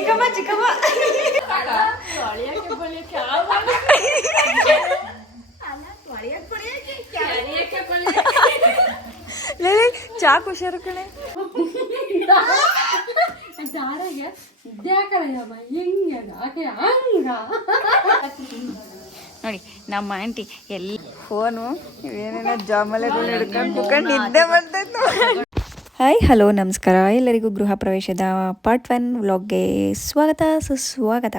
ಚಿಕ್ಕಮ್ಮ ಚಿಕ್ಕಮ್ಮ ಚಾಕ್ ಹುಷಾರು ಕಣೆ. ನೋಡಿ ನಮ್ಮ ಆಂಟಿ ಎಲ್ಲ ಫೋನು ಏನೇನೋ ಜಾಮಲೆಗಳು ಹಿಡ್ಕೊಂಡು ಕುತ್ಕೊಂಡು ನಿದ್ದೆ ಮಾಡ್ತೈತೆ. ಹಾಯ್ ಹಲೋ ನಮಸ್ಕಾರ ಎಲ್ಲರಿಗೂ ಗೃಹ ಪ್ರವೇಶದ ಪಾರ್ಟ್ 1 ವ್ಲಾಗ್ಗೆ ಸ್ವಾಗತ ಸುಸ್ವಾಗತ.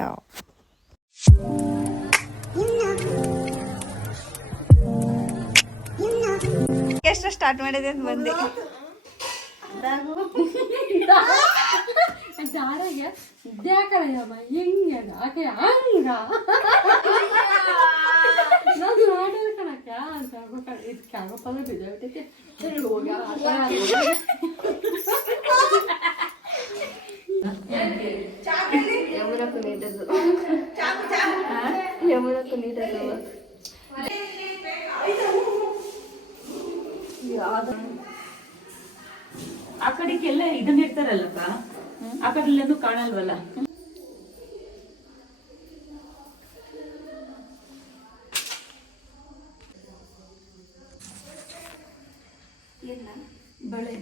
ಎಷ್ಟು ಸ್ಟಾರ್ಟ್ ಮಾಡಿದೆ ಅಂತ ಬಂದೆ. ಆ ಕಡೆಗೆಲ್ಲ ಇದನ್ನ ಇಡ್ತಾರಲ್ಲಪ್ಪ, ಆ ಕಡೆ ಕಾಣಲ್ವಲ್ಲ. ಬಳೆ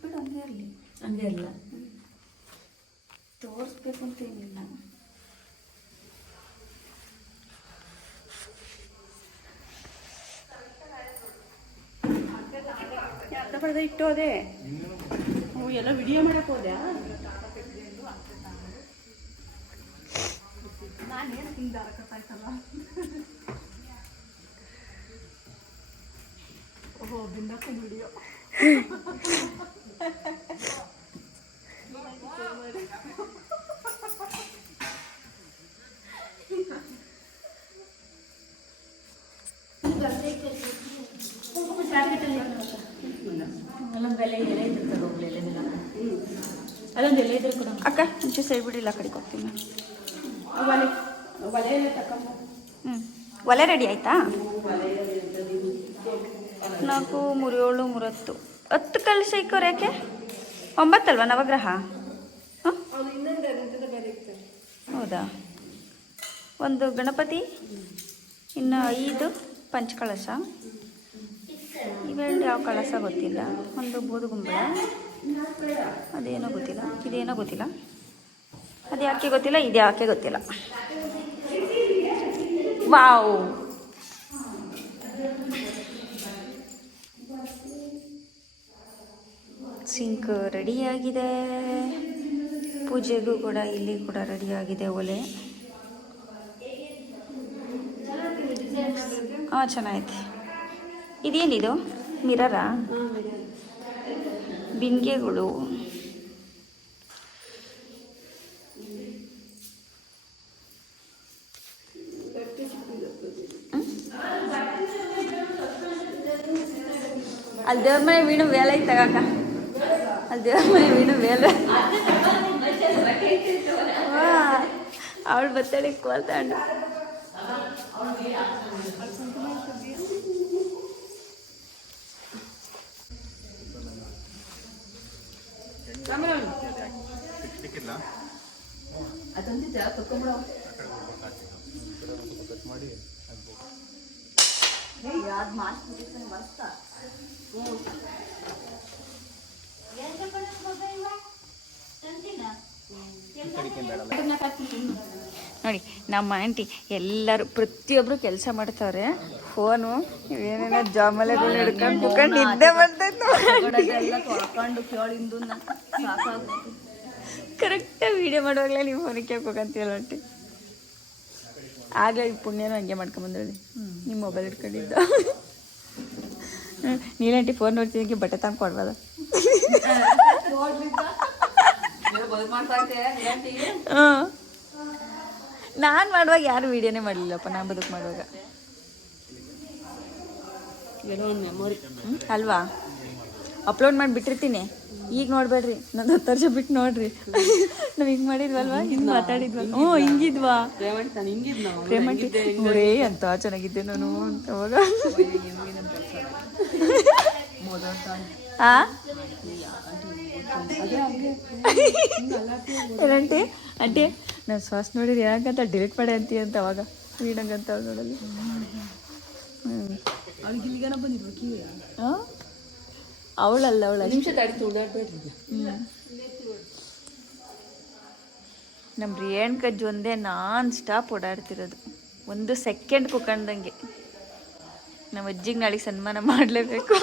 ಬಿಡು ಹಂಗೆ ಇರಲಿ, ಹಂಗೆ ಅಲ್ಲ ತೋರಿಸ್ಬೇಕು ಅಂತ ಏನಿಲ್ಲ. ಪಡೆದ ಇಟ್ಟು ಅದೇ ಎಲ್ಲ ವಿಡಿಯೋ ಮಾಡಕ್ ಹೋದ್ಯಾ? ನಾನೇನು ಹಿಂಗೆ ಅರಕತ್ತಾಯ್ತಲ್ಲ. ಓಹೋ ಬಿಂದಾಕನ್ ವಿಡಿಯೋ. ಅಕ್ಕ ಮುಂಚೆ ಸೈಡ್ ಬಿಡಿಲ್ಲ, ಆ ಕಡೆಗೆ ಹೋಗ್ತೀನಿ. ಒಲೆ ರೆಡಿ ಆಯ್ತಾ? 4, 3, 7, 3, 10 ಕಳಿಸಿ ಇಕ್ಕೋರು. ಯಾಕೆ 9 ಅಲ್ವಾ ನವಗ್ರಹ? ಹೌದಾ? ಒಂದು ಗಣಪತಿ, ಇನ್ನು 5 ಪಂಚಕಳಶ, ಇವೆರಡು ಯಾವ ಕಳಶ ಗೊತ್ತಿಲ್ಲ. ಒಂದು ಬೂದುಗುಂಬಳ, ಅದೇನೋ ಗೊತ್ತಿಲ್ಲ, ಇದೇನೋ ಗೊತ್ತಿಲ್ಲ, ಅದು ಯಾಕೆ ಗೊತ್ತಿಲ್ಲ, ಇದು ಯಾಕೆ ಗೊತ್ತಿಲ್ಲ. ವಾವ್, ಸಿಂಕ್ ರೆಡಿಯಾಗಿದೆ. ಪೂಜೆಗೂ ಕೂಡ ಇಲ್ಲಿ ಕೂಡ ರೆಡಿಯಾಗಿದೆ ಒಲೆ. ಹಾಂ ಚೆನ್ನಾಗೈತೆ. ಇದೇನಿದು ಮಿರರಾ? ಬಿಂದಿಗೆಗಳು, ಅಲ್ಲಿ ದೇವ್ರ ಮನೆ ವೀಣು ವೇಲೆ ಐತೆ ತಗಾಕ. ಅಲ್ಲಿ ದೇವ್ರ ಮನೆ ವೀಣು ವೇಲೆ ಅವಳು ಬತ್ತಾಳೆ ಕೋಲ್ ತಗೊಂಡು. ನೋಡಿ ನಮ್ಮ ಆಂಟಿ ಎಲ್ಲರೂ ಪ್ರತಿಯೊಬ್ರು ಕೆಲಸ ಮಾಡ್ತಾರೆ. ಫೋನು ಏನೇನೋ ಜಾಮಲೆಗಳು ಹಿಡ್ಕೊಂಡು ಕುತ್ಕೊಂಡು ನಿದ್ದೆ ಮಾಡ್ತೈತೆ. ಕರೆಕ್ಟಾಗಿ ವೀಡಿಯೋ ಮಾಡುವಾಗಲೇ ನೀವು ಫೋನಿಗೆ ಕೇಳ್ಬೇಕಂತೀವಲ್ಲ ಆಂಟಿ. ಆಗಲೇ ಈ ಪುಣ್ಯನೂ ಹಂಗೆ ಮಾಡ್ಕೊಂಬಂದೇಳಿ ನಿಮ್ಮ ಮೊಬೈಲ್ ಇಟ್ಕೊಂಡಿದ್ದ. ನೀನಂಟಿ ಫೋನ್ ನೋಡ್ತಿದ್ದಕ್ಕೆ ಬಟ್ಟೆ ತಂದು ಕೊಡ್ಬೋದ? ಹಾಂ, ನಾನು ಮಾಡುವಾಗ ಯಾರು ವೀಡಿಯೋನೇ ಮಾಡಲಿಲ್ಲಪ್ಪ. ನಾನು ಬದುಕು ಮಾಡುವಾಗ ಮೆಮೊರಿ ಅಲ್ವಾ ಅಪ್ಲೋಡ್ ಮಾಡಿಬಿಟ್ಟಿರ್ತೀನಿ. ಈಗ ನೋಡ್ಬೇಡ್ರಿ, ನಾನು 10 ವರ್ಷ ಬಿಟ್ಟು ನೋಡ್ರಿ. ನಾವು ಹಿಂಗೆ ಮಾಡಿದ್ವಲ್ವಾ, ಹಿಂಗೆ ಮಾತಾಡಿದ್ವಲ್ಲ. ಹ್ಞೂ ಹಿಂಗಿದ್ವಾ ಪ್ರೇಮಂಟಿ ನೋಡೇ ಅಂತ ಚೆನ್ನಾಗಿದ್ದೆ ನಾನು ಅಂತ. ಅವಾಗ ಹಾಂ ಏನಂಟಿ ಆಂಟಿ ನಾನು ಶ್ವಾಸ ನೋಡಿರಿ ಏನಂತ ಡಿಲೀಟ್ ಮಾಡಿ ಅಂತೀಯ ಅಂತ ಅವಾಗ ವೀಣಂಗಂತ ನೋಡಲಿ. ಅವಳಲ್ಲ ನಿಮಿಷ ತಡಿ ತುಳಿದಾಡ್ಬೇಡ್ರಿ. ನಮ್ಮ ರೇಣುಕಜ್ಜು ಒಂದೇ ನಾನ್ ಸ್ಟಾಪ್ ಓಡಾಡ್ತಿರೋದು, ಒಂದು ಸೆಕೆಂಡ್ ಕುಕ್ಕಂಡಂಗೆ. ನಮ್ಮ ಅಜ್ಜಿಗೆ ನಾಳೆಗೆ ಸನ್ಮಾನ ಮಾಡಲೇಬೇಕು.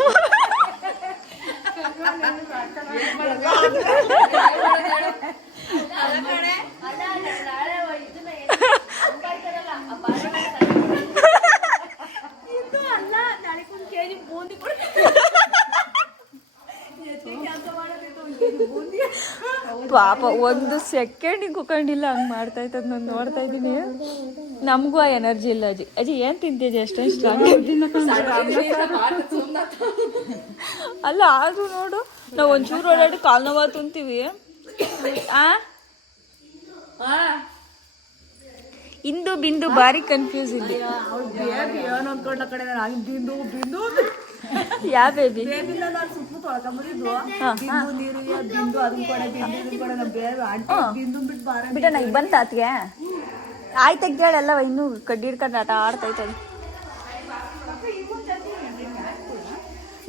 ಪಾಪ ಒಂದು ಸೆಕೆಂಡ್ ಕುತ್ಕೊಂಡಿಲ್ಲ, ಹಂಗೆ ಮಾಡ್ತಾ ಇತ್ತದ ನಾನು ನೋಡ್ತಾ ಇದ್ದೀನಿ. ನಮಗೂ ಆ ಎನರ್ಜಿ ಇಲ್ಲ. ಅಜ್ಜಿ ಅಜ್ಜಿ ಏನು ತಿಂತಿದ್ದೆ ಅಷ್ಟೊಂದು ಸ್ಟ್ರಾಂಗ್ ಅಲ್ಲ. ಆದ್ರೂ ನೋಡು ನಾವು ಒಂಚೂರು ಓಡಾಡಿ ಕಾಲು ನೋವು ತುಂತೀವಿ. ಇಂದು ಬಿಂದು ಭಾರಿ ಕನ್ಫ್ಯೂಸ್ ಇಲ್ಲಿ. ಯಾವ ಬೇಬಿ ಬಿಟ್ಟ ಈಗ ಬಂತ ಆತ್ಗೆ ಆಯ್ತು ತೆಗ್ದೇಳೆಲ್ಲ ಇನ್ನೂ ಕಡ್ಡಿ ಹಿಡ್ಕೊಂಡು ಆಟ ಆಡ್ತೈತೆ.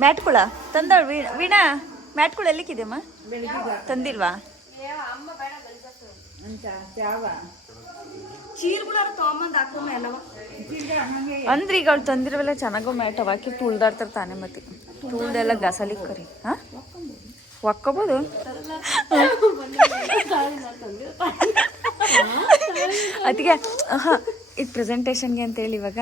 ಮ್ಯಾಟ್ಕುಳ ತಂದಳು ವೀಣಾ, ಮ್ಯಾಟ್ಕುಳ ಎಲ್ಲಿಕ್ಕಿದೆಮ್ಮ ತಂದಿಲ್ವಾ? ಅಂದ್ರೆ ಈಗ ಅವ್ಳು ತಂದಿರವೆಲ್ಲ ಚೆನ್ನಾಗೋ ಮ್ಯಾಟ್ ಅವಾಕಿ ತುಳ್ದಾಡ್ತಾರೆ ತಾನೆ, ಮತ್ತೆ ತುಳ್ದೆಲ್ಲ ಗಸಲಿಕ್ಕೆ ಕರಿ ಹಾಂ ಒಕ್ಕೋಬೋದು. ಅದಕ್ಕೆ ಹಾಂ ಈಗ ಪ್ರೆಸೆಂಟೇಷನ್ಗೆ ಅಂತೇಳಿ ಇವಾಗ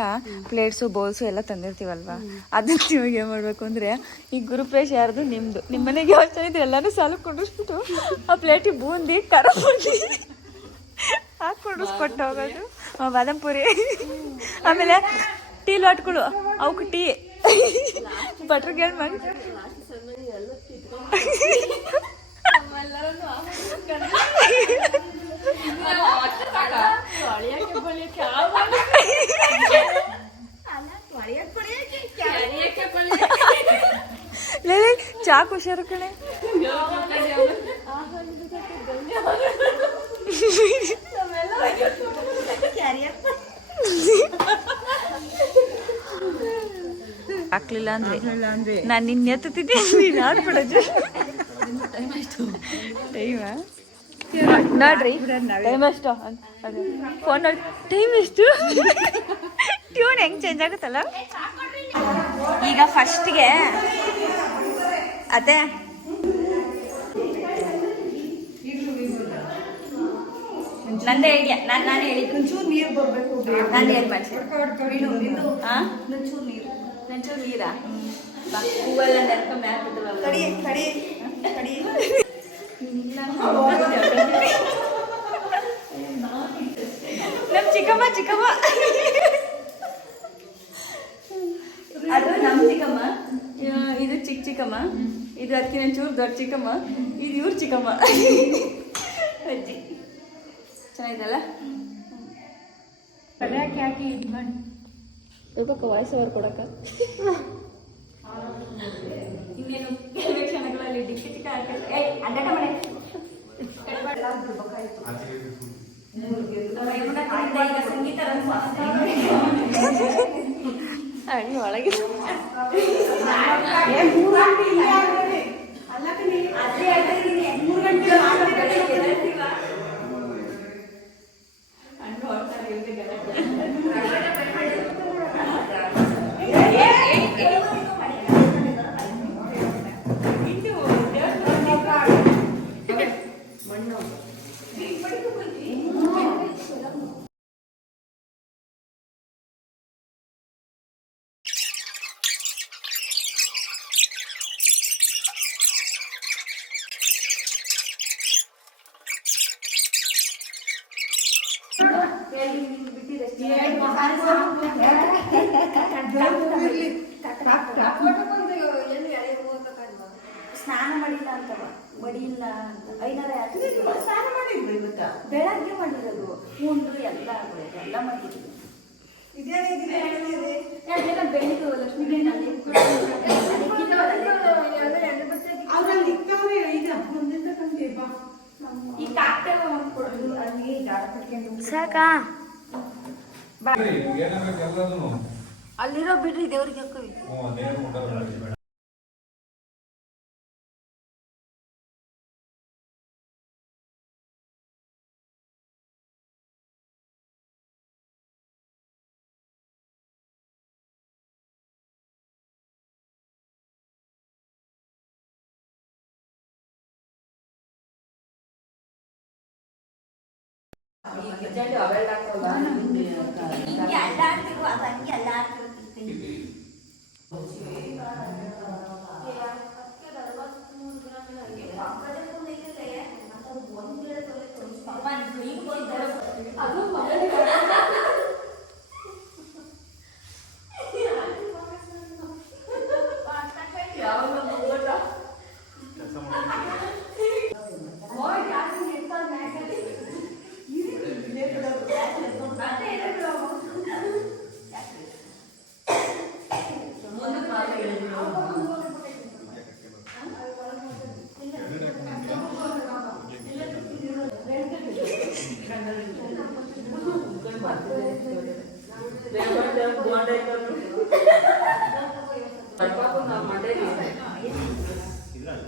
ಪ್ಲೇಟ್ಸು ಬೌಲ್ಸು ಎಲ್ಲ ತಂದಿರ್ತೀವಲ್ವಾ, ಅದನ್ನ ಇವಾಗ ಏನು ಮಾಡಬೇಕು ಅಂದರೆ ಈಗ ಗುರುಪ್ರೇಶ್ ಯಾರ್ದು ನಿಮ್ಮದು, ನಿಮ್ಮ ಮನೆಗೆ ಯಾವ ಚೆನ್ನಾಗಿದ್ರೆ ಎಲ್ಲನೂ ಸಾಲು ಕೊಂಡಿಸ್ಬಿಟ್ಟು ಆ ಪ್ಲೇಟಿಗೆ ಬೂಂದಿ ಖಾರ ಬೂಂದಿ ಹಾಕ್ಕೊಂಡಿಸ್ಕೊಟ್ಟು ಹೋಗೋದು. ಬಾದಾಮ್ ಪುರಿ, ಆಮೇಲೆ ಟೀ ಲಾಟ್ಗಳು, ಅವಕ್ಕೆ ಟೀ ಬಟ್ರ್ ಗೇಳ್ ಮಾಡಿ ಚಾ ಖುಷಿಯರು ಕಣೆ. ಹಾಕ್ಲಿಲ್ಲ ಅಂದ್ರೆ ನಾನು ನಿನ್ನ ಎತ್ತಿದ್ದೆ, ನೀನು ಆಡ್ಬಿಡೋದು. ಟೈಮಾ ನೋಡ್ರಿ, ಟೈಮ್ ಎಷ್ಟು ಫೋನ್ ನೋಡಿ, ಟೈಮ್ ಎಷ್ಟು ಟ್ಯೂನ್ ಹೆಂಗೆ ಚೇಂಜ್ ಆಗುತ್ತಲ್ಲ. ಈಗ ಫಸ್ಟ್ಗೆ ಅದೇ ನಂದೇ ಐಡಿಯಾ, ನಾನೇ ಹೇಳಿದ್ದು. ಒಂಚೂರು ನೀರು ಬರಬೇಕು, ನಾನು ಏನು ಮಾಡ್ತೀನಿ ಹಾಂ ನಂಚೂರು ನೀರಾ ಹೂವೆಲ್ಲ ನೆನ್ಕೊಂಡು ನಮ್ಮ ಚಿಕ್ಕಮ್ಮ ಅದು ನಮ್ಮ ಚಿಕ್ಕಮ್ಮ, ಇದು ಚಿಕ್ಕಮ್ಮ, ಇದು ಅದಕ್ಕೆ ಒಂಚೂರು ದೊಡ್ಡ ಚಿಕ್ಕಮ್ಮ, ಇದು ಇವ್ರ ಚಿಕ್ಕಮ್ಮ. ಅಜ್ಜಿ ಚೆನ್ನಾಗಿದಲ್ಲ. ಪಲ್ಯಕ್ಕೆ ಹಾಕಿ ಇದು ಮಾಡಿ ತಿಳ್ಕೊಕ್ಕ ವಾಯ್ಸ್ ಓವರ್ ಕೊಡಕ್ಕ. ಇನ್ನೇನು ಕೆಲವೇ ಕ್ಷಣಗಳಲ್ಲಿ ಡಿಕ್ಕಿ ಚಿಕ್ಕ ಹಾಕಿ ಅಡ್ಡಾಟ ಮಾಡಿ ಸಂಗೀತ ಒಳಗೆ ಸ್ನಾನ ಮಾಡಿಲ್ಲ ಅಂತವ, ಮಡಿಯಿಲ್ಲ ಅಂತ ಐನಾರ ಸ್ನಾನ ಮಾಡಿದ್ರು ಇವತ್ತ ಬೆಳಗ್ಗೆ ಮಾಡಿರೋದು, ಉಂಡ್ರು ಎಲ್ಲ ಎಲ್ಲ ಮಾಡಿದ್ರು. ಬೆಳಿಗ್ಗೆ ಲಕ್ಷ್ಮೀ ಸಾಕಾ ಅಲ್ಲಿರೋ ಬಿಡ್ರಿ ದೇವ್ರಿಗೆ ಹಾಕೋವಿ.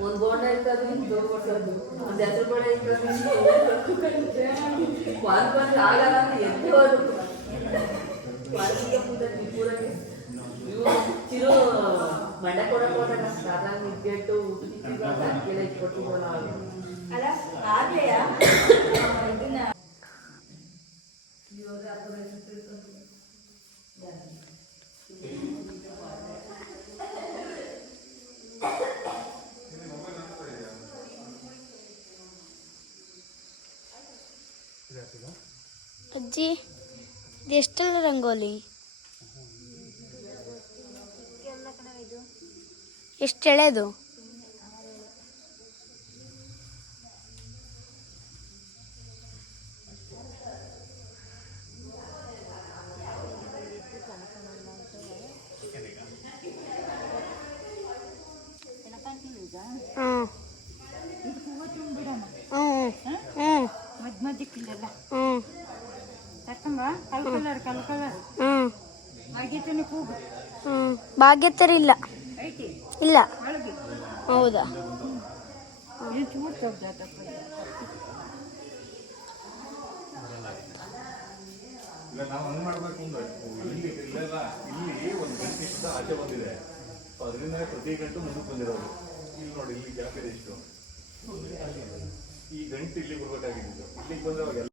ಒಂದು ಬೋಂಡ ಇರ್ತದೆ, ಒಂದು ಹೆಸರು ಬೇಳೆ ಇರ್ತದೆ, ಆಗಲ್ಲ ಅಂತ ಎದ್ದು ಚಿರು ಮಂಡ ಕೊಡಕ್ ಹೋದಾಗ ಸಾಧಾರಣ ನಿದ್ಗೆಟ್ಟು ಊಟ ಅಕ್ಕಿಲ್ಲ ಇಟ್ಕೊಟ್ಟಿದ್ವಲ್ಲ ಅಲ್ಲ ಆಗ್ಲೆಯ ಇದನ್ನ ಅಜ್ಜಿ ಇದೆಷ್ಟೆಲ್ಲ ರಂಗೋಲಿ ಎಷ್ಟು ಎಳೆದು ಭಾಗ್ಯತರ ಇಲ್ಲ ಇಲ್ಲ ಹೌದಾ ಇಲ್ಲ ನಾವು ಹಂಗೆ ಮಾಡಬೇಕು ಅಂದ್ರೆ ಇಲ್ಲಿ ಇಲ್ಲೆಲ್ಲ ಇಲ್ಲಿ ಒಂದು ಗಂಟೆ ಇಷ್ಟ ಆಚೆ ಬಂದಿದೆ, ಅದರಿಂದ ಪ್ರತಿ ಗಂಟು ಮುಂದಕ್ಕೆ ಬಂದಿರೋದು. ಇಲ್ಲಿ ನೋಡಿ, ಇಲ್ಲಿ ಗ್ಯಾಪ್ ಇದೆ ಇಷ್ಟು, ಈ ಗಂಟು ಇಲ್ಲಿ ಬರ್ಬೇಕಾಗಿದ್ದು, ಇಲ್ಲಿಗೆ ಬಂದವಾಗ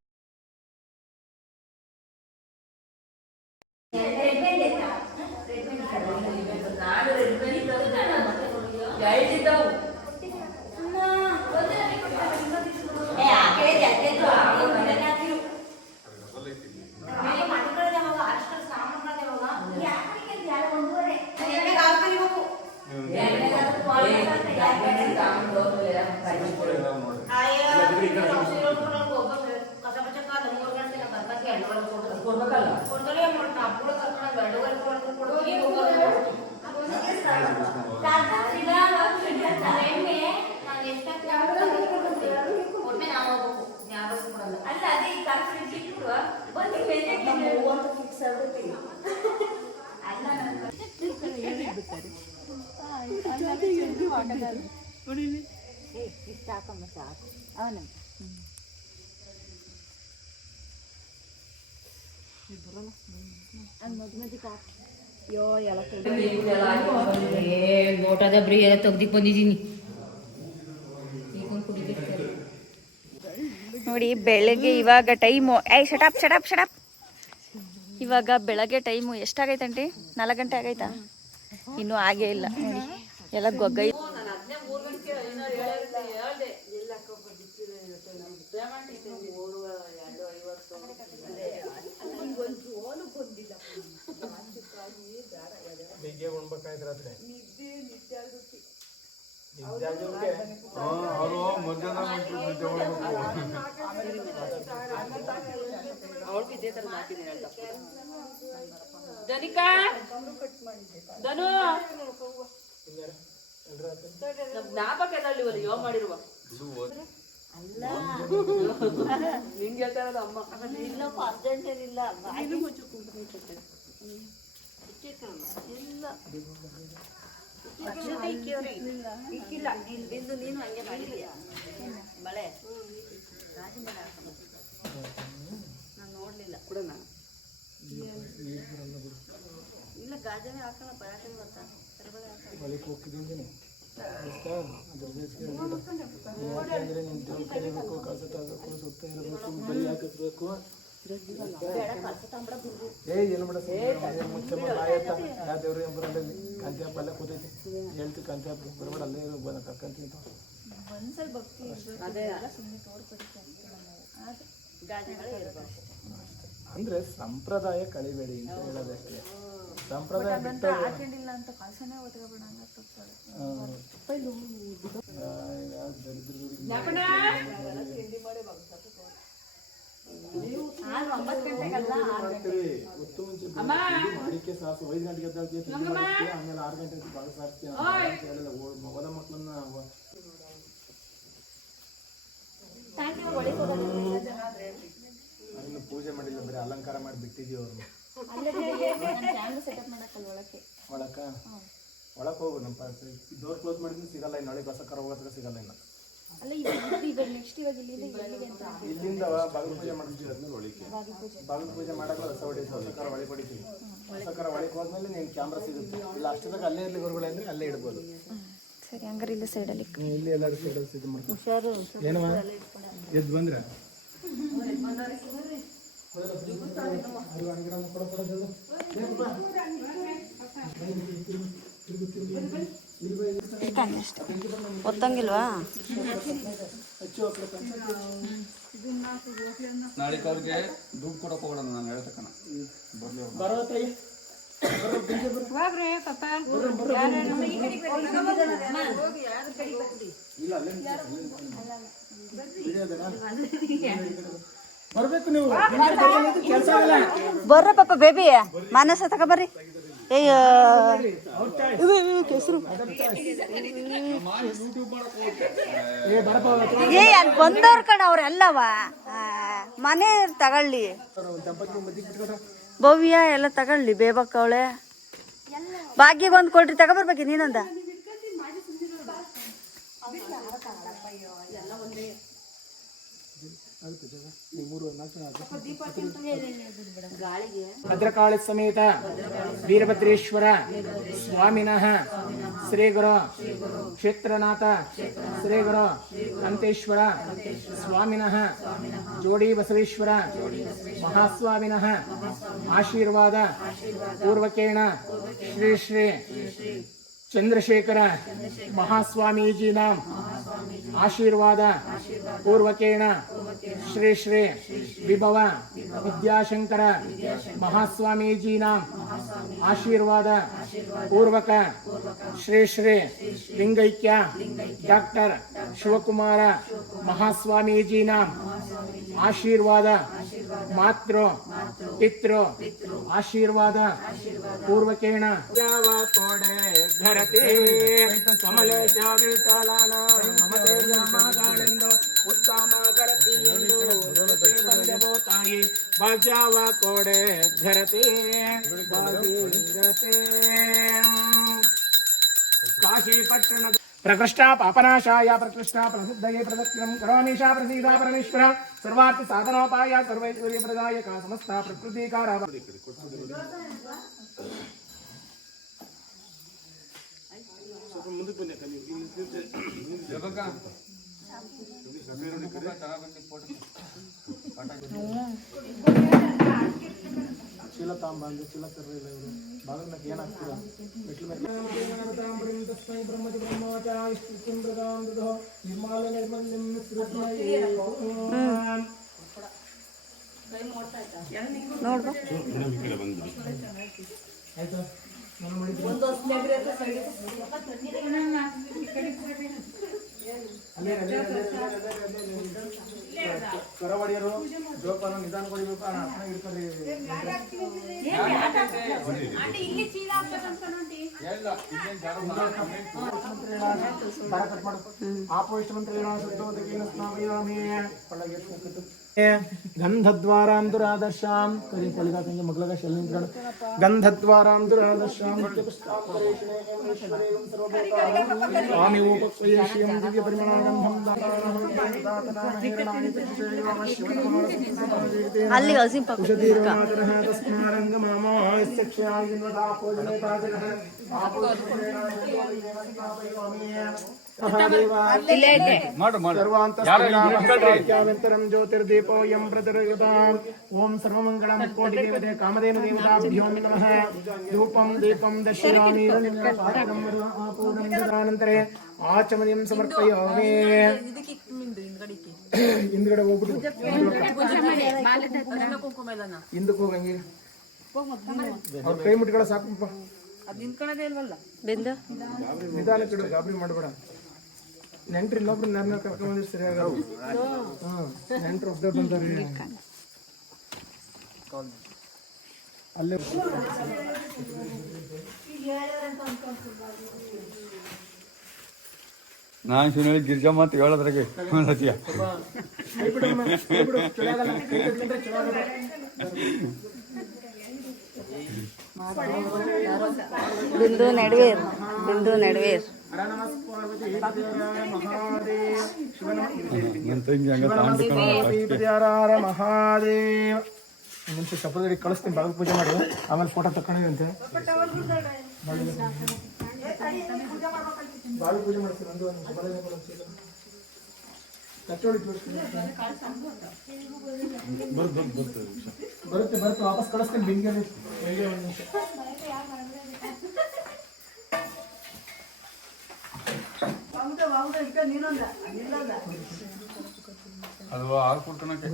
ಲೋಟದ ಬ್ರಿ ಎಲ್ಲ ತೆಗ್ದಿಕ್ ಬಂದಿದ್ದೀನಿ. ನೋಡಿ ಬೆಳಗ್ಗೆ ಇವಾಗ ಟೈಮು ಶಟಪ್ ಶಟಪ್ ಶಟಪ್ ಇವಾಗ ಬೆಳಗ್ಗೆ ಟೈಮು ಎಷ್ಟಾಗೈತಂಟಿ? 4 ಗಂಟೆ ಆಗೈತಾ? ಇನ್ನೂ ಆಗೇ ಇಲ್ಲ ನೋಡಿ, ಎಲ್ಲ ಗೊಗ್ಗೈ. ಧನಿಕಾ ಧನು ಜ್ಞಾಪಕ ಯೋಗ ಮಾಡಿರುವ ನಿಂಗೆ ಹೇಳ್ತಾ ಇರೋದು ಅಮ್ಮ. ಇಲ್ಲಪ್ಪ ಅರ್ಜೆಂಟ್ ಏನಿಲ್ಲ. ಇಕ್ಕಿಲ್ಲ ಬಿಂದು ನೀನು ಹಂಗೆ ಮಾಡಿದ್ಯಾ ಬಳೆ ರಾಜಿ ಮಳೆ ಹಾಕಲ್ಲ ನಾನು ನೋಡ್ಲಿಲ್ಲ ಕೊಡೋಣ ಇಲ್ಲ ಗಾಜನೇ ಹಾಕಲ್ಲಪ್ಪ ಯಾಕೆ ಗೊತ್ತಾ ತರಬೇಳೆ ಹಾಕಲ್ಲ ಏನು ಮಾಡ ದೇವ್ರ ಕಾಂತಿ ಹಬ್ಬ ಅಲ್ಲೇ ಕೂತೈತಿ ಹೇಳ್ತಿ ಕಾಂತಿ ಹಬ್ಬ ಬರಬೇಡ ಅಲ್ಲೇ ಬಂದ ಕರ್ಕಂತೀನಿ ಅಂದ್ರೆ ಸಂಪ್ರದಾಯ ಕಳಿಬೇಡಿ ಅಂತ ಹೇಳೋದಷ್ಟೇ. ಸಂಪ್ರದಾಯ ಹಾಕೊಂಡಿಲ್ಲ ಅಂತ ಕಳ್ಸನೇ ಓದ್ಕೊಬೇಡ ಮಾಡಿಕೆ ಸಾಸು 5 ಗಂಟೆಗೆ ಎದ್ದಾಳ್ತೀವಿ ಆಮೇಲೆ 6 ಗಂಟೆ ಬಾಳ ಸಾಕ್ತೀವಿ ಹೇಳಿಲ್ಲ ಓದ ಮಕ್ಕಳನ್ನ ಇನ್ನು ಪೂಜೆ ಮಾಡಿಲ್ಲ ಬರೀ ಅಲಂಕಾರ ಮಾಡಿ ಬಿಟ್ಟಿದೀವಿ ಅವ್ರನ್ನ. ಒಳಕ ಒಳಕ್ ಹೋಗು ನಮ್ಮ ಡೋರ್ ಕ್ಲೋಸ್ ಮಾಡಿದ್ರೆ ಸಿಗಲ್ಲ ಇನ್ನು ಒಳಗೆ ಹೊಸ ಕರ ಹೋಗೋದ್ರೆ ಸಿಗಲ್ಲ ಇನ್ನು ಇಲ್ಲಿಂದ ಬಾಗಿಲು ಪೂಜೆ ಮಾಡ್ತೀವಿ ಆದ್ಮೇಲೆ ಒಳಿಕೆ ಬಾಗಿಲು ಪೂಜೆ ಮಾಡಕ್ಕೆ ಹೊಸ ಹೊಡಿತೀವಿ ಹೊಸ ಕರ ಒಳಗೆ ಹೊಡಿತೀವಿ ಹೊಸ ಕರ ಒಳಗೆ ಹೋದ್ಮೇಲೆ ನೀನು ಕ್ಯಾಮ್ರಾ ಸಿಗುತ್ತೆ ಇಲ್ಲ ಅಷ್ಟದಾಗ ಅಲ್ಲೇ ಇರಲಿ ಗುರುಗಳೇ ಅಂದ್ರೆ ಅಲ್ಲೇ ಇಡ್ಬೋದು. ಸರಿ ಹಂಗಾರೆ ಇಲ್ಲ ಸೈಡಲ್ಲಿ ಇಲ್ಲಿ ಎಲ್ಲರೂ ಸೈಡಲ್ಲಿ ಇದು ಮಾಡ್ತಾರೆ ಏನವ ಎದ್ದು ಬಂದ್ರೆ ಅಷ್ಟೇ ಒತ್ತಂಗಿಲ್ವಾ ನಾಳೆ ಅವ್ರಿಗೆ ದುಡ್ಡು ಕೊಡಕ್ಕೆ ಹೋಗೋಣ ನಾನು ಹೇಳ್ತಕ್ಕನ ಬರ್ಬೇಕು ನೀವು ಕೆಲಸ ಬರ್ರ ಪಾಪ ಬೇಬಿ ಮಾನಸ ತಕ ಬರ್ರಿ ಕೆಸರು ಅಲ್ಲಿ ಬಂದವ್ರ ಕಣ ಅವ್ರೆಲ್ಲವ ಮನೆ ತಗೊಳ್ಳಿ ಭವ್ಯ ಎಲ್ಲ ತಗೊಳ್ಳಿ ಬೇಬಕ್ಕವಳೆ ಭಾಗ್ಯಗೊಂದು ಕೊಡ್ರಿ ತಗೊಬರ್ಬೇಕು ನೀನೊಂದ ಭದ್ರಕಾಳಿ ಸಮೇತ ವೀರಭದ್ರೇಶ್ವರ ಸ್ವಾಮಿನಃ ಶ್ರೀ ಗುರು ಕ್ಷೇತ್ರನಾಥ ಶ್ರೀ ಗುರು ಅಂತೇಶ್ವರ ಸ್ವಾಮಿನಃ ಜೋಡಿ ಬಸವೇಶ್ವರ ಮಹಾಸ್ವಾಮಿನಃ ಆಶೀರ್ವಾದ ಪೂರ್ವಕೇಣ ಶ್ರೀ ಶ್ರೀ चंद्रशेखर महास्वामीजी नाम आशीर्वाद पूर्वकेण श्री श्री विभव विद्याशंकर महास्वामीजी नाम आशीर्वाद पूर्वक श्री श्री लिंगैक्य डॉक्टर शिवकुमार महास्वामीजी नाम आशीर्वाद मातृ पितृ आशीर्वाद पूर्वकेण घरते कमलेश विठलान ममते रामगाळेंद उत्तम करती ಎಂದು ಬಂದೆವೋ ತಾಯಿ ಭಾಗ್ಯವ ಕೊಡೆ ಘರತೆ ಭಾಗೀರತೆ ಕಾಶಿ ಪಟ್ಟಣದ प्रकृष्टा पापनाशाय प्रकृष्टा प्रसिद्धये प्रदक्षिणं करोमीशा प्रसीदा परमेश्वर सर्वार्थ साधनोपाय सर्वैश्वर्य प्रदायक समस्त प्रकृतिकार ಚೀಲ ತಾಂಬಂದು ಚೀಲ ತರಲಿಲ್ಲ ಇವರು ಬಾಗಿಲಕ್ಕೆ ಏನಾಗ್ತದ ಮೆಟ್ಲು ತಸ್ಮೈ ಬ್ರಹ್ಮತಿ ಬ್ರಹ್ಮಚ ಇಷ್ಟುಂದ್ರಗಾಂಧ್ರ ನಿರ್ಮಾಲ ನಿರ್ಮಲ್ಯಂ ನೋಡ್ಬಾ ಆಯ್ತಾ ನಾನು ಮಾಡಿದ್ದೆ ಕರವಡಿಯರು ಜೋಪಾನ ನಿಧಾನ ಕೊಡಿಬೇಕು ಹಿಡ್ಕೊಳ್ಳಿ ಎಲ್ಲ ಇಲ್ಲೇನ್ ಜಾಗ ದಾರ ಕಟ್ ಮಾಡು. ಆಪೋಷ್ಟಮಂತ್ರೇಣ ಶುದ್ಧೋದಕೇನ ಸ್ನಾಪಯಾಮಿ. ಗಂಧದ್ವಾರಾಂ ದುರಾದರ್ಶಾಂ ಕರಿ ಕೊಳಿಗಾಕಂಗೆ ಮಗ್ಲಗ ಶೆಲ್ ನಿಂತ್ಕೊಂಡು ಗಂಧದ್ವಾರಾಂ ದುರಾದರ್ಶಾಂ ಸ್ವಾಮಿ ಓಪಕ್ವಯೇಶ್ಯಂ ದಿವ್ಯ ಪರಿಮಳಗಂಧಂ ಅಲ್ಲಿ ಹಸಿ ಪಕ್ಕ ಉಷಧೀರ್ಮಾತರಃ ತಸ್ಮಾರಂಗ ಮಾಮಾ ಯಸ್ಯಕ್ಷಯಾಗಿನ್ವದಾಪೋಜನೆ ತಾಜಗಃ ಆಪೋಜನೇಣ ಸ್ನಾಪಯಾಮಿ. ಮಾಡು ಸರ್ವಾಂತರಂತರಂ ಜ್ಯೋತಿರ್ದೀಪೋಯಂ ಪ್ರತಿರಯುತಾಂ. ಓಂ ಸರ್ವಮಂಗಳಂ ಕೋಟಿ ದೇವತೆ ಕಾಮಧೇನು ದೇವತಾಭ್ಯೋ ನಮಃ. ಧೂಪಂ ದೀಪಂ ದರ್ಶಯಾಮಿ ಆಪೂರ್ಣಂತರೆ ಆಚಮನಿಂ ಸಮರ್ಪಯಾಮಿ. ಹಿಂದ್ಗಡೆ ಹೋಗ್ಬಿಟ್ಟು ಹಿಂದಕ್ಕೆ ಹೋಗಂಗೆ ಅವ್ರ ಕೈ ಮುಟ್ಗಳ ಸಾಕಪ್ಪ. ಬೆಂದ ನಿಧಾನ ಕಡೆ ಗಾಬರಿ ಮಾಡಬೇಡ. ನೆಂಟ್ರು ಇನ್ನೊಬ್ರು ನನ್ನ ಕರ್ಕೊಂಡ್ ಬಂದ್ರೆ ಸರಿಯಾಗಲ್ಲ. ನೆಂಟ್ರು ಒಬ್ಬರೇ ಬಂದಾರೆ ಅಲ್ಲೇ. ನಾನು ಸುಮ್ಮನೆ ಗಿರ್ಜಮ್ಮ ಅಂತ ಹೇಳೋದ್ರಾಗೆ ಸತ್ಯ. ಕೈ ಬಿಡು ಅಮ್ಮ, ಕೈ ಬಿಡು, ಚುಳಾಗಲ್ಲ. ಕೈ ಕಟ್ಕೊಂಡ್ರೆ ಚುಳಾಗಲ್ಲ. ಬಿಂದು ನಡುವೇರ್ ಬಿಂದು ನಡುವೇರ್ ಹರ ನಮಃ ಪಾರ್ವತಿ ಮಹಾದೇವ ಶಿವನ ನನ್ನ ತಂಗಿ ಹಂಗ ಪಾರ್ವತಿ ಮಹಾದೇವ. ಒಂದು ನಿಮಿಷ ಚಪ್ಪರದಲ್ಲಿ ಕಳಿಸ್ತೀನಿ, ಬಾಗಿಲು ಪೂಜೆ ಮಾಡಿ ಆಮೇಲೆ ಫೋಟೋ ತಕೊಂಡಿದಂತೆ. ಬಾಗಿಲು ಪೂಜೆ ಮಾಡ್ತೀನಿ. ಒಂದು ಬರುತ್ತೆ ವಾಪಸ್ ಕಳಿಸ್ತೀನಿ ಬಿಂದಿಗೆಯಲ್ಲಿ. ಒಂದು ನಿಮಿಷ ಅದು ಹಾಲು ಕೊಡ್ಕೊಳಕ್ಕೆ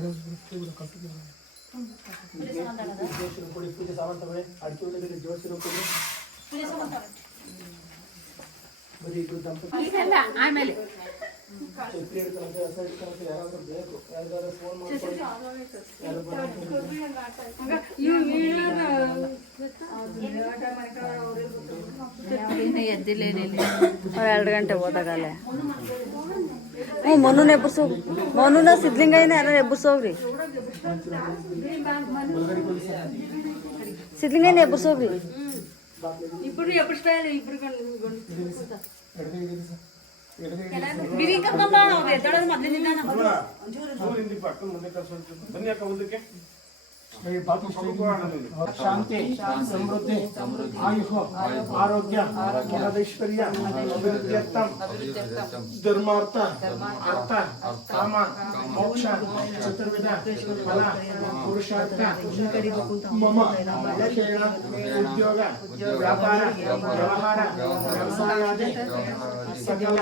ಪೂಜೆ ಸಾಮಾನು ತಗೊಳ್ಳಿ. ಅಡಿಕೆ ಒಳಗಡೆ ಜೋಡಿಸಿರೋ ಕೊಡಿ. ಬರೀ ಇಬ್ರು ದಂಪತಿ ಆಮೇಲೆ ಚೈತ್ರಿ ಹಿಡ್ಕೊಂಡ್ರೆ ಹೊಸ ಹಿಡ್ಕೊಂಡ್ರೆ ಯಾರಾದ್ರೂ ಬೇಕು. ಯಾರಿಗಾದ್ರೂ ಫೋನ್ ಮಾಡ್ಕೊಂಡು ಯಾರು ಅವ್ರು 2 ಗಂಟೆ ಹೋದಾಗಲ್ಲ. ಹ್ಞೂ ಮೊನ್ನೆ ಎಬ್ಬರ್ಸೋಗಿ ಮೊನ್ನ ಸಿದ್ಲಿಂಗಯ್ಯನ ಯಾರು ಎಬ್ಬರ್ಸೋಗ್ರಿ. ಸಿದ್ಲಿಂಗಯ್ಯನ ಎಬ್ಬರ್ಸೋಗ್ರಿ. ಎಡಗೈ ಶಾಂತಿ ಸಮೃದ್ಧಿ ಆಯುಷ್ ಆರೋಗ್ಯ ಐಶ್ವರ್ಯ ಅಭಿವೃದ್ಧ್ಯರ್ಥಂ ಧರ್ಮಾರ್ಥ ಅರ್ಥ ಕಾಮ ಮೋಕ್ಷ ಚತುರ್ವಿಧ ಫಲ ಪುರುಷಾರ್ಥ ಮಮ ಲಕ್ಷೇಣ ಉದ್ಯೋಗ ವ್ಯಾಪಾರ ವ್ಯವಹಾರ ವ್ಯವಸಾಯಾದಿ ಸಕಲ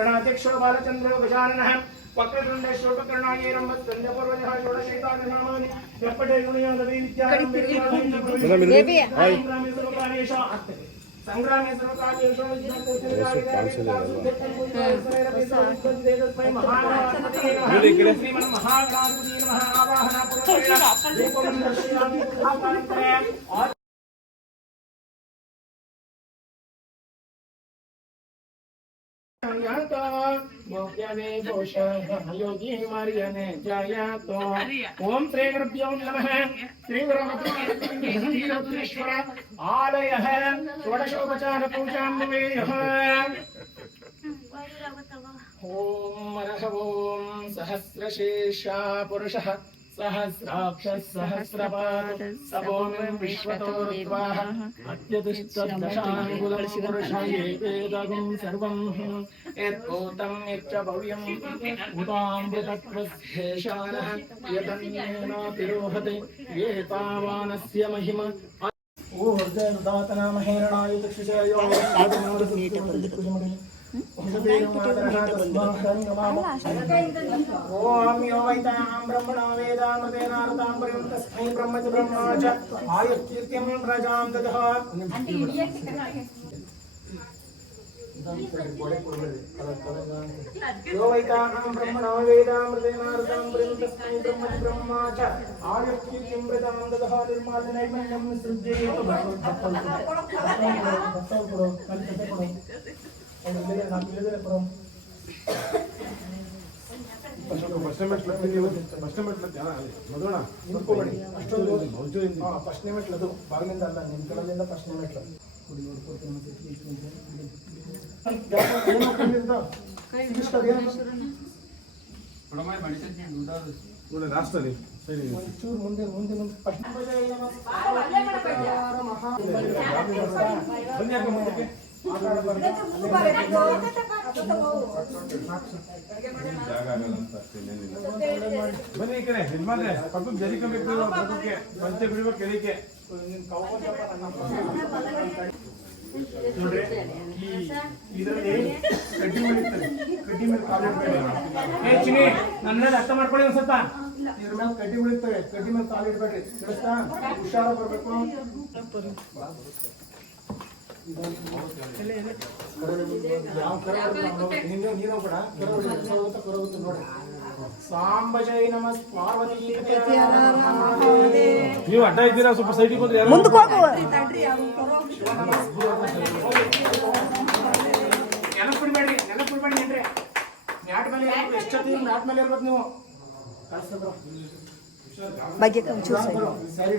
ಗಣಾಧ್ಯಕ್ಷೋ ಬಾಲಚಂದ್ರ ಗಜಾನನಃ ವಕ್ರತುಂಡೇಶ್ವರ ಕರ್ಣಾಯೇರಂ ವತ್ಸಂಜಪರ್ವಜಃ ಷೋಡಶೈತಾನಾಮಾನಿ ಯಪ್ಪಟೇ ಗುಣಯೋದವೇ ವಿದ್ಯಾರಂಭೇ ಸಂಗ್ರಾಮೇ ಸರ್ವಕಾರ್ಯೇಷು ಶ್ರೀಮನ್ ಮಹಾಗಣಾಧಿಪತಿ ನಮಃ ಆವಾಹನ ಪುರುಷೇಣ ರೂಪಂ ದರ್ಶಯಾಮಿ ಆಕಾಂತರೇ योगी मार्यने जायातो ओम श्री गुरुभ्यो नमः श्री गुरुमतेश्वर आलयः षोडशोपचार पूजां भवेयुः ओम ओम सहस्रशीर्षा पुरुषः सहस्राक्षः सहस्रपाद सबोमिं विश्वतोर्वाः अत्यतिष्ठदशाङ्गुलं पुरुषये वेदगुं सर्वं यद्भूतं यच्च भव्यं उदामृतत्वशेषानः यदन्येनातिरोहते ये तावानस्य महिमा ओ हृदयनुदातना महेरणाय चक्षुषयो ओम यो वैतां ब्रह्मणो वेदामृतेनार्तां पर्यं तस्मै ब्रह्म च ब्रह्मा च आयुर्कीर्तिं प्रजां ददः ಗೋಡೆ ಕೊಡಬೇಡಿ ಯೋ ವೈತಾಹಂ ಬ್ರಹ್ಮಣೋ ವೇದಾಮೃತೇನಾರ್ಧಂ ಬ್ರಹ್ಮಸ್ಮೈ ಬ್ರಹ್ಮಾಚ ಆಯುರ್ಕೀರ್ತಿಮೃತಾಂ ದದಃ ನಿರ್ಮಾಲ್ಯನೈರ್ಮಣ್ಯಂ ಸೃಜ್ಯೇತು ಭಕ್ತರು ಕೊಡು ಕಲಿಕತೆ ಕೊಡು ಕೊಡು ಫಸ್ಟ್ನೇ ಮೆಟ್ಲು ಅದು ಬಾಗಿಲಿಂದ ಅಲ್ಲ ನಿಮ್ಮ ಕಡೆಯಿಂದ ಫಸ್ಟ್ನೇ ಮೆಟ್ಲು ಲಾಸ್ಟಲ್ಲಿ ಮುಂದೆ ಮುಂದೆ ಬನ್ನಿ ಈ ಕಡೆ ಯಜಮಾನ್ರೆ ಪಕ್ಕಕ್ಕೆ ಜರಿಕೋಬೇಕು ಪಕ್ಕಕ್ಕೆ ಪಂಚೆ ಬಿಡಬೇಕು ಕೆಳಕ್ಕೆ ನೋಡ್ರಿ ಇದರಲ್ಲಿ ಕಡ್ಡಿ ಮೇಲೆ ಇರ್ತದೆ ಕಡ್ಡಿ ಮೇಲೆ ಕಾಲಿಡ್ಬೇಡಿ ಚಿನಿ ನನ್ನ ಅರ್ಥ ಮಾಡ್ಕೊಳ್ಳಿ ಒಂದ್ ಸ್ವಲ್ಪ ಇದ್ರ ಮೇಲೆ ಕಡ್ಡಿ ಉಳಿತವೆ ಕಡ್ಡಿ ಮೇಲೆ ಕಾಲಿಡ್ಬೇಡ್ರಿ ತಿಳಿಸ್ತಾ ಹುಷಾರ ಬರ್ಬೇಕು ಯಾವ ನೀನು ಬೇಡ ನೋಡಿ ಸಾಂಬಜೈ ನಮಃ ಪಾರ್ವತಿ ನೀವು ಅಡ್ಡ ಇದ್ದೀರಾ ಸ್ವಲ್ಪ ಸೈಡಿಗೆ ಬಂದ್ರೆ ನೆನಪಿಡ್ಬೇಡಿ ಅಂದ್ರೆ ಮ್ಯಾಟ್ ಮೇಲೆ ಎಷ್ಟೊತ್ತಿ ಮ್ಯಾಟ್ ಮೇಲೆ ಇರ್ಬೇಕು ನೀವು ಸ್ಯಾರಿ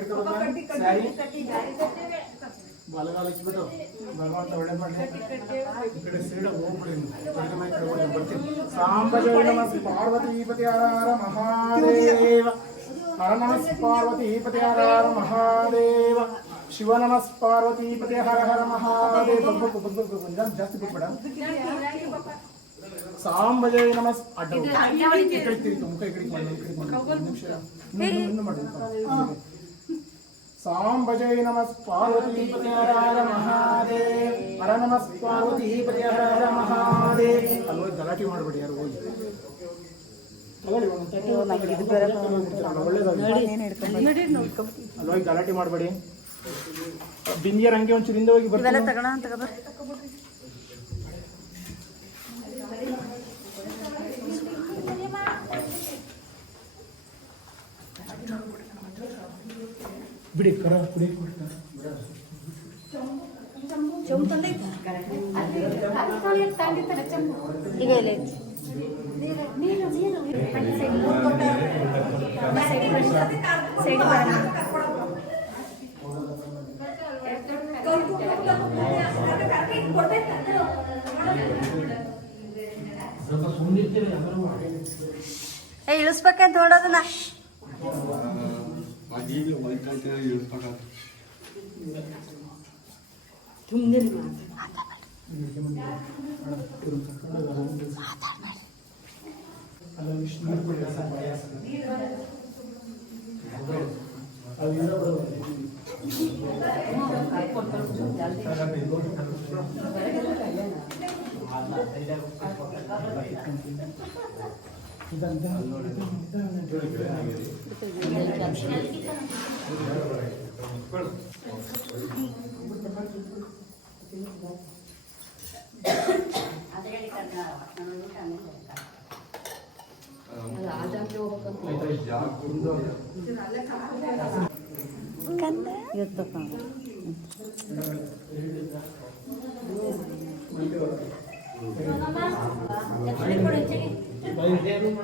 ಬಲಗಾಲ ಹಚ್ಬಿಟ್ಟು ಭಗವಂತ ಒಳ್ಳೆ ಮಾಡಿ ಈ ಕಡೆ ಸೈಡ್ ಹೋಗ್ಬಿಡಿ ಬರ್ತೀನಿ ಸಾಂಬಜೈ ನಮಃ ಪಾರ್ವತೀಪತಿ ಹರ ಹರ ಮಹಾದೇವ ಹರ ನಮಃ ಪಾರ್ವತೀಪತಿ ಹರ ಹರ ಮಹಾದೇವ ಶಿವ ನಮಃ ಪಾರ್ವತೀಪತಿ ಹರ ಹರ ಮಹಾದೇವ ಜಾಸ್ತಿ ಬಿಟ್ಬೇಡ ಸಾಂಬಜೈ ನಮಃ ಅಡ್ಡ ಮುಖ ಈ ಕಡೆ ಮಾಡಿ ಸಾಂಬಜೈ ನಮಃ ಪಾರ್ವತೀಪತಿ ಹರ ಹರ ಮಹಾದೇವ ಹರ ನಮಃ ಪಾರ್ವತೀಪತಿ ಹರ ಹರ ಮಹಾದೇವ ಅಲ್ಲೋಗಿ ಗಲಾಟೆ ಮಾಡಬೇಡಿ ಯಾರು ಹೋಗಿ ಅಲ್ಲೋಗಿ ಗಲಾಟೆ ಮಾಡಬೇಡಿ ಬಿಂದಿಯರ್ ಹಂಗೆ ಒಂಚೂರು ಹಿಂದೆ ಹೋಗಿ ಬರ್ತೀನಿ ಬಿಡಿ ಕರ ಕುಡಿ ಇಳಿಸ್ಬೇಕಂತ ನೋಡೋದನ್ನ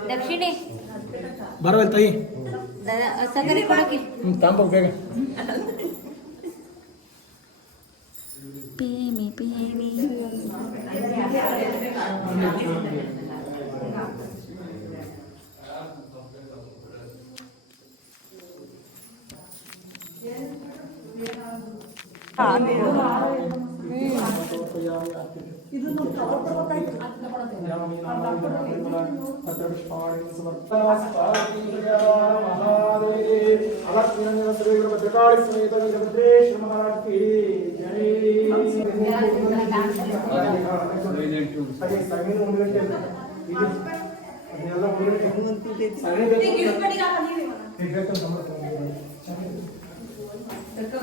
ದಕ್ಷಿಣೆ ಬರವಲ್ ತಾಯಿ ಸಕ್ಕರೆ ಕೊಡಕ್ಕೆ ತಾಂಬ ಬೇಗ ಪೇಮಿ ಪೇಮಿ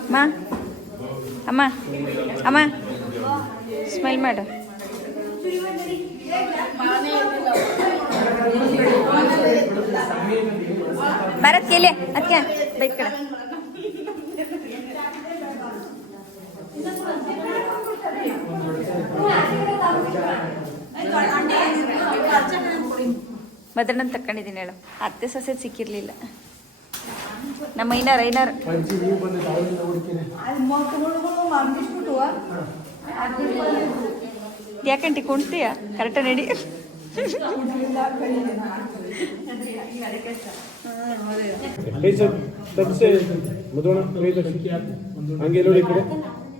ಅಮ್ಮ ಅಮ್ಮ ಅಮ್ಮ ಸ್ಮೈಲ್ ಮಾಡು ಭರತ್ ಕೇಳಿ ಅದಕ್ಕೆ ಬೈಕ್ ಕಡೆ ಭದ್ರನ ತಕೊಂಡಿದ್ದೀನಿ ಹೇಳು. ಅತ್ತೆ ಸೊಸೆ ಸಿಕ್ಕಿರ್ಲಿಲ್ಲ. ನಮ್ಮ ಐನಾರ್ ಅಜ್ಜಿ ನೀವು ಬಂದಿದ್ದು ಅವರಿಂದ ಹುಡುಕಿನಿ. ಯಾಕಂಟಿ ಕುಣ್ತೀಯ ಕರೆಕ್ಟ ನಡಿ. ಹಂಗೆ ನೋಡಿ ಈ ಕಡೆ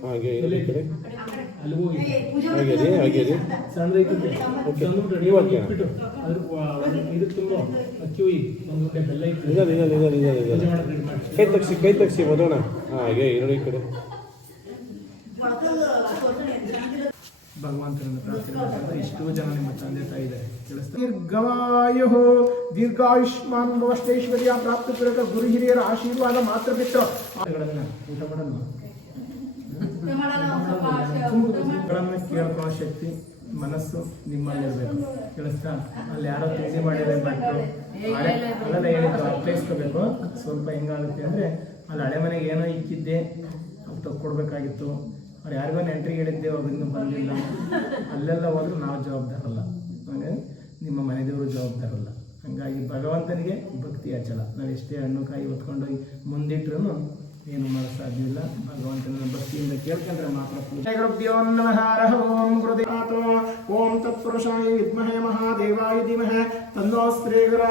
ಹಾಗೆ ಈ ಕಡೆ ಹಾಗೆ ಸಣ್ಣದೈತಿ. ನೀವು ಹಾಕಿ ಕೈ ತಗ್ಸಿ ಮಧುವಣ ಹಾಗೆ ನೋಡಿ ಈ ಕಡೆ. ಭಗವಂತನನ್ನು ಪ್ರಾರ್ಥನೆ ಮಾಡಿದ್ರೆ ಎಷ್ಟೋ ಜನ ನಿಮ್ಮ ತಂದೆ ತಾಯಿ ಇದ್ದಾರೆ. ದೀರ್ಘವಾಯು ದೀರ್ಘಾಯುಷ್ಮಾನ್ ಭವಷ್ಟೈಶ್ವರ್ಯ ಪ್ರಾಪ್ತಿ ಪೂರಕ ಗುರು ಹಿರಿಯರ ಆಶೀರ್ವಾದ ಮಾತ್ರ ಬಿಟ್ಟು ಊಟ ಮಾಡೋಣ ಕೇಳ್ಕೊಳ್ಳೋ ಶಕ್ತಿ ಮನಸ್ಸು ನಿಮ್ಮಲ್ಲಿರ್ಬೇಕು. ಕೇಳಿಸ್ತಾ? ಅಲ್ಲಿ ಯಾರೋ ತಿಂಡಿ ಮಾಡಿದ್ರೆ ಭಟ್ರು ಅಲ್ಲೆಲ್ಲ ಹೇಳಿದ್ರು ಅರ್ಥೈಸ್ಕೋಬೇಕು. ಸ್ವಲ್ಪ ಹೆಂಗಾಗುತ್ತೆ ಅಂದರೆ ಅಲ್ಲಿ ಹಳೆ ಮನೆಗೆ ಏನೋ ಇಕ್ಕಿದ್ದೆ ಅದು ತಕ್ಕೊಡ್ಬೇಕಾಗಿತ್ತು. ಅವ್ರು ಯಾರಿಗೋ ನೆಂಟ್ರಿಗೆ ಹೇಳಿದ್ದೆ ಅವ್ರು ಇನ್ನೂ ಬಂದಿಲ್ಲ. ಅಲ್ಲೆಲ್ಲ ಹೋದ್ರೂ ನಾವು ಜವಾಬ್ದಾರಲ್ಲ, ಹಾಗೆ ನಿಮ್ಮ ಮನೆ ದೇವರು ಜವಾಬ್ದಾರಲ್ಲ. ಹಾಗಾಗಿ ಭಗವಂತನಿಗೆ ಭಕ್ತಿ ಅಚಲ. ನಾವು ಎಷ್ಟೇ ಹಣ್ಣು ಕಾಯಿ ಹೊತ್ಕೊಂಡೋಗಿ ಮುಂದಿಟ್ರು ಏನು ಮಾಡೋ ಸಾಧ್ಯ ಇಲ್ಲ. ಭಗವಂತನ ಭಕ್ತಿಯಿಂದ ಕೇಳ್ಕೊಂಡ್ರೆ ಮಾತ್ರ. ಗುರುಭ್ಯೋ ನಮಃ. ಓಂ ಗುರುದೇವೋ ಓಂ ತತ್ಪುರುಷಾಯ ವಿದ್ಮಹೇ ಮಹಾದೇವಾಯ ಧೀಮಹಿ ತನ್ನೋ ಶ್ರೀ ಗುರು.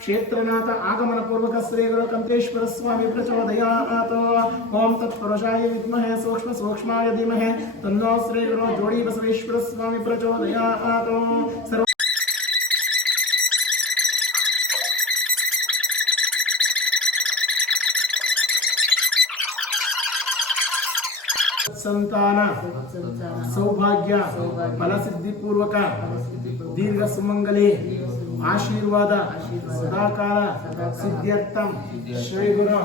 ಕ್ಷೇತ್ರನಾಥ ಆಗಮನ ಪೂರ್ವಕ ಶ್ರೀ ಗುರು ಕಂತೇಶ್ವರ ಸ್ವಾಮಿ ಪ್ರಚೋದಯಾತ್. ಓಂ ತತ್ಪುರುಷಾಯ ವಿದ್ಮಹೇ ಸೂಕ್ಷ್ಮಾಯ ಧೀಮಹಿ ತನ್ನೋ ಶ್ರೀ ಗುರು ಜೋಡಿ ಬಸವೇಶ್ವರ ಸ್ವಾಮಿ ಪ್ರಚೋದಯಾತ್. ಸಂತಾನ ಸೌಭಾಗ್ಯ ಫಲಸಿದ್ಧಿ ಪೂರ್ವಕ ದೀರ್ಘ ಸುಮಂಗಲಿ ಆಶೀರ್ವಾದ ಸದಾಕಾಲ ಸಿದ್ಧ್ಯರ್ಥಂ ಶ್ರೀ ಗುರು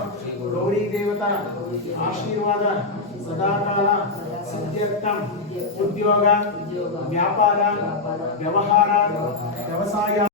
ಗೌರಿ ದೇವತಾ ಆಶೀರ್ವಾದ ಸದಾಕಾಲ ಸಿದ್ಧ್ಯರ್ಥಂ. ಉದ್ಯೋಗ ವ್ಯಾಪಾರ ವ್ಯವಹಾರ ವ್ಯವಸಾಯ